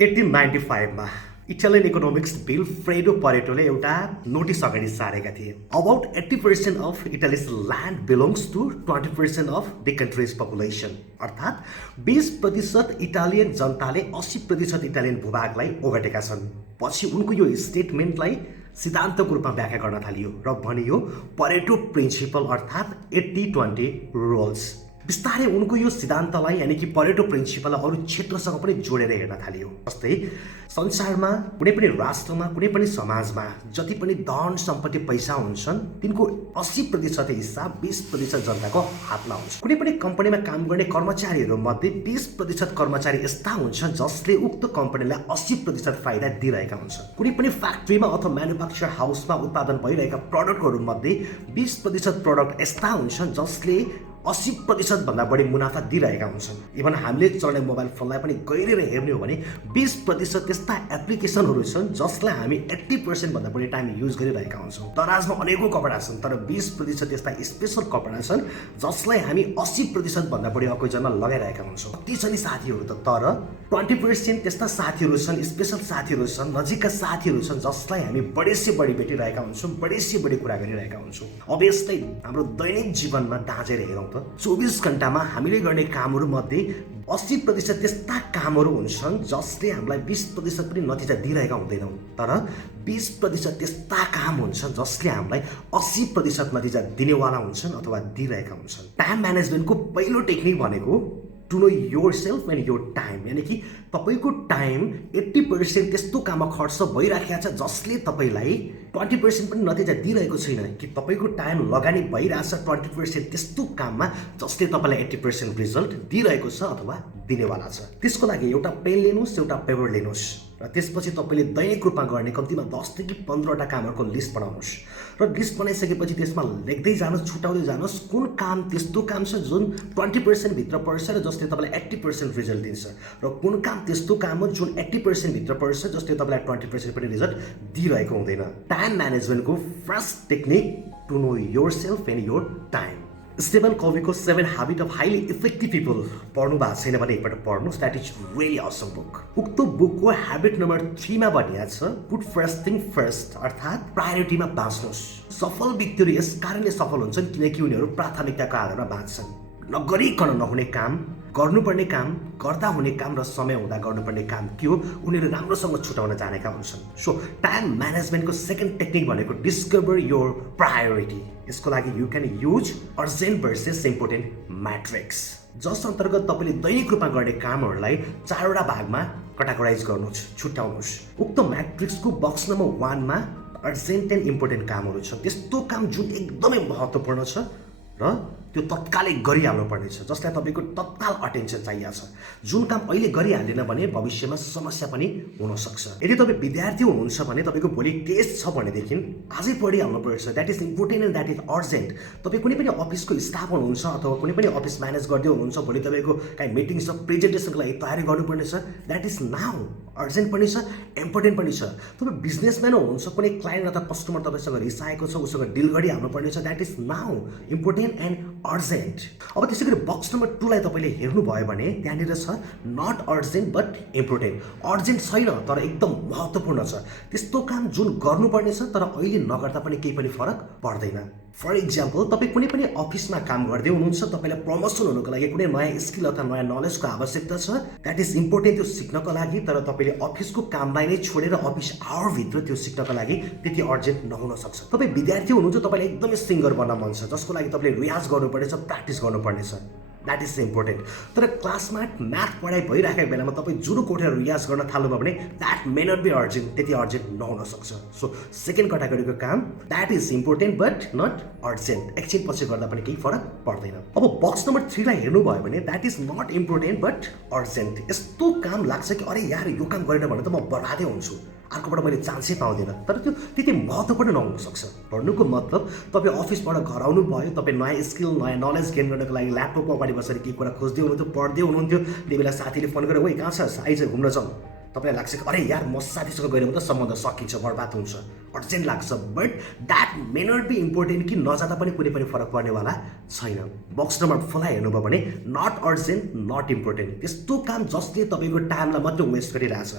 1895 मा Italian economics Vilfredo परेटोले एउटा notice अगाडि सारेका थिए। About 80% of Italy's land belongs to 20% of the country's population. अर्थात् 20% इटालियन जनताले 80% इटालियन भूभागलाई ओगटेका छन्। पछि उनको यो स्टेटमेन्टलाई सिद्धान्तको रूपमा व्याख्या गर्न थालियो र भनियो परेटो प्रिन्सिपल अर्थात् 80-20 रुल्स। बिस्तारै उनको यो सिद्धान्तलाई यानि कि परेटो प्रिन्सिपललाई अरू क्षेत्रसँग पनि जोडेर हेर्न थालियो। जस्तै संसारमा कुनै पनि राष्ट्रमा कुनै पनि समाजमा जति पनि धन सम्पत्ति पैसा हुन्छन् तिनको 80% हिस्सा 20% जनताको हातमा हुन्छ। कुनै पनि कम्पनीमा काम गर्ने कर्मचारीहरू मध्ये 20% कर्मचारी यस्ता हुन्छन् जसले उक्त कम्पनीलाई 80% फाइदा दिइरहेका हुन्छन्। कुनै पनि फ्याक्ट्रीमा अथवा म्यानुफ्याक्चर हाउसमा उत्पादन भइरहेका प्रडक्टहरू मध्ये 20% प्रडक्ट यस्ता हुन्छन् जसले 80% भन्दा बढी मुनाफा दिइरहेका हुन्छन्। इभन हामीले चल्ने मोबाइल फोनलाई पनि गहिरेर हेर्ने हो भने 20% त्यस्ता एप्लिकेसनहरू छन् जसलाई हामी 80% भन्दा बढी टाइम युज गरिरहेका हुन्छौँ। दराजमा अनेकौँ कपडा छन् तर 20% त्यस्ता स्पेसल कपडा छन् जसलाई हामी 80% भन्दा बढी ओकेजनमा लगाइरहेका हुन्छौँ। कति छन् साथीहरू त, तर 20% त्यस्ता साथीहरू छन्, स्पेसल साथीहरू छन्, नजिकका साथीहरू छन् जसलाई हामी बढीसे बढी भेटिरहेका हुन्छौँ, बढीसे बढी कुरा गरिरहेका हुन्छौँ। अब यस्तै हाम्रो दैनिक जीवनमा दाँजेर हेरौँ त 24 घण्टामा हामीले गर्ने कामहरू मध्ये 80% त्यस्ता कामहरू हुन्छन् जसले हामीलाई 20% पनि नतिजा दिइरहेका हुँदैनौँ, तर 20% त्यस्ता काम हुन्छन् जसले हामीलाई 80% नतिजा दिनेवाला हुन्छन् अथवा दिइरहेका हुन्छन्। टाइम म्यानेजमेन्टको पहिलो टेक्निक भनेको to know your self and your time, यानि कि तपाईँको टाइम 80% त्यस्तो काममा खर्च भइराखेको छ जसले तपाईँलाई 20% पनि नतिजा दिइरहेको छैन, कि तपाईँको टाइम लगानी भइरहेछ 20% त्यस्तो काममा जसले तपाईँलाई 80% रिजल्ट दिइरहेको छ अथवा दिनेवाला छ। त्यसको लागि एउटा पेन लिनुहोस्, एउटा पेपर लिनुहोस् र त्यसपछि तपाईँले दैनिक रूपमा गर्ने कम्तीमा 10 देखि 15वटा कामहरूको लिस्ट बनाउनुहोस् र लिस्ट बनाइसकेपछि त्यसमा लेख्दै जानुहोस्, छुटाउँदै जानुहोस् कुन काम त्यस्तो काम छ जुन 20% भित्र पर्छ र जसले तपाईँलाई 80% रिजल्ट दिन्छ र कुन काम त्यस्तो काम हो जुन 80% भित्र पर्छ जसले तपाईँलाई 20% पनि रिजल्ट दिइरहेको हुँदैन। टाइम म्यानेजमेन्टको first technique to know your self and your time. Stephen कभीको 7 habit of highly effective people पढ्नु भएको छैन भने एकपल्ट पढ्नुहोस्, that is really awesome book. उक्त बुकको ह्याबिट नम्बर 3 मा भनिएको छ पुट फर्स्ट थिङ फर्स्ट, अर्थात् प्रायोरिटीमा बाँच्नुहोस्। सफल व्यक्तिहरू यस कारणले सफल हुन्छन् किनकि उनीहरू प्राथमिकताको आधारमा बाँच्छन्। नगरिकन नहुने काम, गर्नुपर्ने काम, गर्दा हुने काम र समय हुँदा गर्नुपर्ने काम के हो उनीहरू राम्रोसँग छुटाउन जानेका हुन्छन्। सो टाइम म्यानेजमेन्टको सेकेन्ड टेक्निक भनेको डिस्कभर योर प्रायोरिटी। यसको लागि you can use urgent versus important matrix, जस अन्तर्गत तपाईँले दैनिक रूपमा गर्ने कामहरूलाई 4वटा भागमा कटागोराइज गर्नुहोस्, छुट्याउनुहोस्। उक्त म्याट्रिक्सको बक्स नम्बर 1 मा अर्जेन्ट एन्ड इम्पोर्टेन्ट कामहरू छ। त्यस्तो काम जुन एकदमै महत्त्वपूर्ण छ र त्यो तत्कालै गरिहाल्नु पर्नेछ, जसलाई तपाईँको तत्काल अटेन्सन चाहिएको छ। जुन काम अहिले गरिहालेन भने भविष्यमा समस्या पनि हुनसक्छ। यदि तपाईँ विद्यार्थी हुनुहुन्छ भने तपाईँको भोलि टेस्ट छ भनेदेखि आजै पढिहाल्नुपर्छ, that is important and that is urgent. तपाईँ कुनै पनि अफिसको स्टाफ हुनुहुन्छ अथवा कुनै पनि अफिस म्यानेज गर्दै हुनुहुन्छ, भोलि तपाईँको काहीँ मिटिङ छ, प्रेजेन्टेसनको लागि तयारी गर्नुपर्ने छ, द्याट इज नाउ अर्जेन्ट पनि छ, इम्पोर्टेन्ट पनि छ। तपाईँ बिजनेसम्यान हुनुहुन्छ, कुनै क्लाइन्ट अथवा कस्टमर तपाईँसँग रिसाएको छ, उसँग डिल गरिहाल्नुपर्ने छ, that is now important and urgent. अब त्यसै गरी बक्स नम्बर 2 लाई तपाईँले हेर्नुभयो भने त्यहाँनिर छ not urgent but important. Urgent छैन तर एकदम महत्त्वपूर्ण छ, त्यस्तो काम जुन गर्नुपर्ने छ तर अहिले नगर्दा पनि केही पनि फरक पर्दैन। फर इक्जाम्पल तपाईँ कुनै पनि अफिसमा काम गर्दै हुनुहुन्छ, तपाईँलाई प्रमोसन हुनुको लागि कुनै नयाँ स्किल अथवा नयाँ नलेजको आवश्यकता छ, द्याट इज इम्पोर्टेन्ट त्यो सिक्नको लागि, तर तपाईँले अफिसको कामलाई नै छोडेर अफिस आवरभित्र त्यो सिक्नको लागि त्यति अर्जेन्ट नहुन सक्छ। तपाईँ विद्यार्थी हुनुहुन्छ, तपाईँलाई एकदमै सिङ्गर बन्न मन छ, जसको लागि तपाईँले रियाज गर्नुपर्नेछ, प्र्याक्टिस गर्नुपर्नेछ, द्याट इज इम्पोर्टेन्ट। तर क्लासमा म्याथ पढाइ भइराखेको बेलामा तपाईँ जुरो कोठेर रियाज गर्न थाल्नुभयो भने that may not be urgent, त्यति अर्जेन्ट नहुन सक्छ। सो सेकेन्ड क्याटेगोरीको काम that is important but not urgent, एकछिन पछि गर्दा पनि केही फरक पर्दैन। अब बक्स नम्बर 3 लाई हेर्नुभयो भने that is not important but urgent. यस्तो काम लाग्छ कि अरे यार यो काम गरेन भने त म बर्बादै हुन्छु, अर्कोबाट मैले चान्सै पाउँदिनँ, तर त्यो त्यति महत्त्वपूर्ण नहुन सक्छ। भन्नुको मतलब तपाईँ अफिसबाट घर आउनु भयो, तपाईँ नयाँ स्किल नयाँ नलेज गेन गर्नको लागि ल्यापटपको अगाडि बसेर केही कुरा खोज्दै हुनुहुन्थ्यो, पढ्दै हुनुहुन्थ्यो, त्यही बेला साथीले फोन गरेर ओइ कहाँ छस् आइज घुम्न जाउँ, तपाईँलाई लाग्छ कि अरे यार म साथीसँग गएर मात्रै सम्बन्ध सकिन्छ बर्बाद हुन्छ अर्जेन्ट लाग्छ but that may not be important कि नजाँदा पनि कुनै पनि फरक पर्नेवाला छैन बक्स नम्बर फला हेर्नुभयो भने नट अर्जेन्ट नट इम्पोर्टेन्ट त्यस्तो काम जसले तपाईँको टाइमलाई मात्रै वेस्ट गरिरहेछ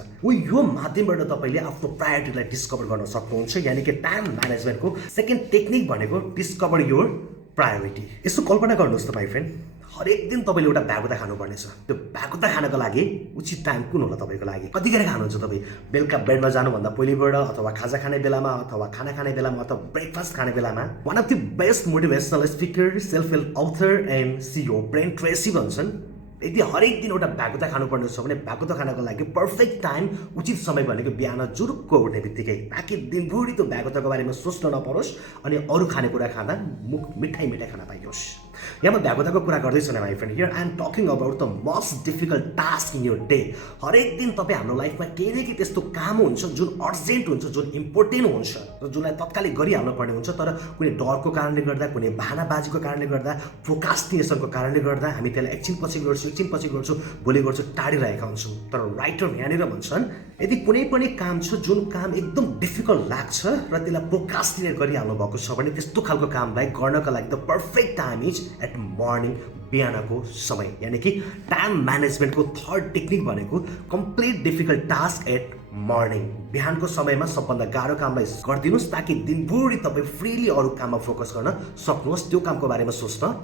यो माध्यमबाट तपाईँले आफ्नो प्रायोरिटीलाई डिस्कभर गर्न सक्नुहुन्छ यानि कि टाइम म्यानेजमेन्टको सेकेन्ड टेक्निक भनेको डिस्कभर योर प्रायोरिटी यसो कल्पना गर्नुहोस् त माई फ्रेन्ड हरेक दिन तपाईँले एउटा भ्यागुता खानुपर्नेछ त्यो भ्यागुता खानको लागि उचित टाइम कुन होला तपाईँको लागि कतिखेर खानुहुन्छ तपाईँ बेलुका बेडमा जानुभन्दा पहिलेबाट अथवा खाजा खाने बेलामा अथवा खाना खाने बेलामा अथवा ब्रेकफास्ट खाने बेलामा one of the best motivational speaker self help author and CEO Brian Tracy भन्छन् यदि हरेक दिन एउटा भ्यागुता खानुपर्ने छ भने भ्यागुता खानको लागि पर्फेक्ट टाइम उचित समय भनेको बिहान जुरुक्क उठ्ने बित्तिकै ताकि दिनभरि त्यो भ्यागुताको बारेमा सोच्न नपरोस् अनि अरू खानेकुरा खाँदा मुख मिठाई खान पाइयोस् यहाँ म भ्यागुताको कुरा गर्दैछु नि my friend here I am talking about the most difficult task in your day हरेक दिन तपाईँ हाम्रो लाइफमा केही न केही त्यस्तो काम हुन्छ जुन अर्जेन्ट हुन्छ जुन इम्पोर्टेन्ट हुन्छ र जुनलाई तत्कालै गरिहाल्नु पर्ने हुन्छ तर कुनै डरको कारणले गर्दा कुनै बहानाबाजीको कारणले गर्दा प्रोकास्टिनेसनको कारणले गर्दा हामी त्यसलाई एकछिन पछि गर्छु भोलि गर्छु टाढिरहेका हुन्छौँ तर राइटर यहाँनिर भन्छन् यदि कुनै पनि काम छ जुन काम एकदम डिफिकल्ट लाग्छ र त्यसलाई प्रोकास्टिनेट गरिहाल्नु भएको छ भने त्यस्तो खालको कामलाई गर्नका लागि the perfect time is at morning बिहानको समय यानि कि टाइम म्यानेजमेन्टको थर्ड टेक्निक भनेको complete difficult task at morning बिहानको समयमा सबभन्दा गाह्रो कामलाई गरिदिनुहोस् ताकि दिनभरि तपाईँ फ्रिली अरू काममा फोकस गर्न सक्नुहोस् त्यो कामको बारेमा सोच्न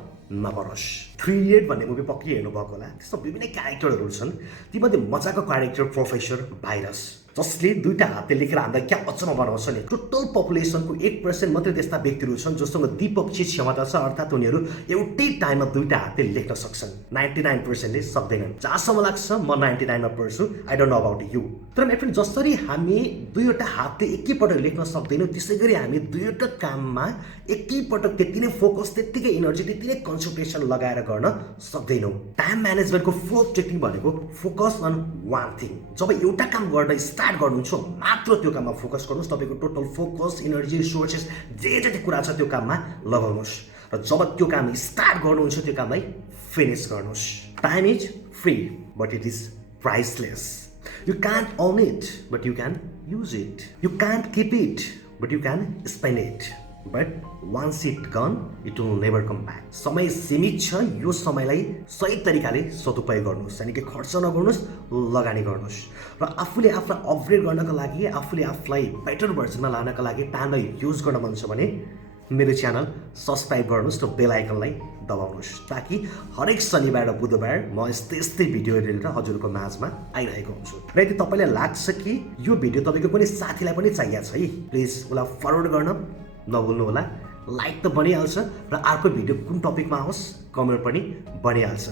नपरोस् 3 इडियट भन्ने मुभी पक्कै हेर्नुभएको होला त्यस्तो विभिन्न क्यारेक्टरहरू छन् तीमध्ये मजाको क्यारेक्टर प्रोफेसर भाइरस जसले दुईटा हातले लेखेर हामीलाई क्या अचम्म बनाउँछ नि टोटल पपुलेसनको 8% मात्रै त्यस्ता व्यक्तिहरू छन् जोसँग द्विपक्षीय क्षमता छ अर्थात् उनीहरू एउटै टाइममा दुईटा हातले लेख्न सक्छन् 99%ले सक्दैनन् जहाँसम्म लाग्छ म 99मा पर्छु I don't know about you तर मेरो फ्रेन्ड जसरी हामी दुईवटा हातले एकैपटक लेख्न सक्दैनौँ त्यसै गरी हामी दुईवटा काममा एकैपटक त्यति नै फोकस त्यत्तिकै एनर्जी त्यति नै कन्सन्ट्रेसन लगाएर गर्न सक्दैनौँ टाइम म्यानेजमेन्टको फोर्थ टेक्निक भनेको फोकस अन वान थिङ जब एउटा काम गर्न स्टार्ट गर्नुहुन्छ मात्र त्यो काममा फोकस गर्नुहोस् तपाईँको टोटल फोकस एनर्जी रिसोर्सेस जे जति कुरा छ त्यो काममा लगाउनुहोस् र जब त्यो काम स्टार्ट गर्नुहुन्छ त्यो कामलाई फिनिस गर्नुहोस् time is free but it is priceless you can't own it but you can use it you can't keep it but you can spend it but once it gone it will never come back समय सीमित छ यो समयलाई सही तरिकाले सदुपयोग गर्नुहोस् यानि कि खर्च नगर्नुहोस् लगानी गर्नुहोस् र आफूले आफूलाई अपग्रेड गर्नको लागि आफूले आफूलाई बेटर भर्जनमा लानको लागि टाइमलाई युज गर्न मन छ भने मेरो च्यानल सब्सक्राइब गर्नुहोस् र बेल आइकनलाई दबाउनुहोस् ताकि हरेक शनिबार र बुधबार म यस्तै भिडियो लिएर हजुरको माझमा आइरहेको हुन्छु र यदि तपाईँलाई लाग्छ कि यो भिडियो तपाईँको कुनै साथीलाई पनि चाहिएको छ है प्लिज उसलाई फरवर्ड गर्न नभुल्नु होला लाइक त बनिहाल्छ र अर्को भिडियो कुन टपिकमा आओस् कमेन्ट पनि बनिहाल्छ